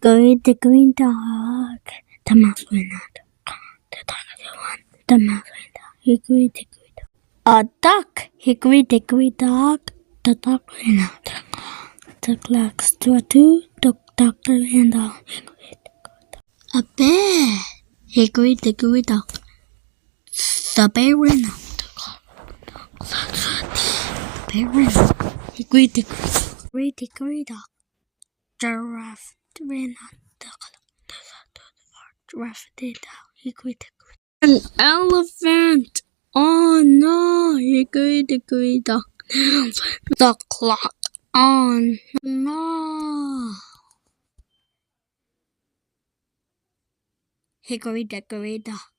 Hickory dickory dock. The mouse went out. The dog won. The mouse went out. Hickory dickory dock. A duck. Hickory dickory dock. The duck went out. The clock struck 2. The doctor went out. A bear. Hickory dickory dock. The bear ran out. The bear ran out. Hickory dickory dock. Giraffe ran out. The giraffe did out. Hickory dickory. An elephant. Oh no! Hickory dickory dock. The clock on. No. Hickory dickory dock.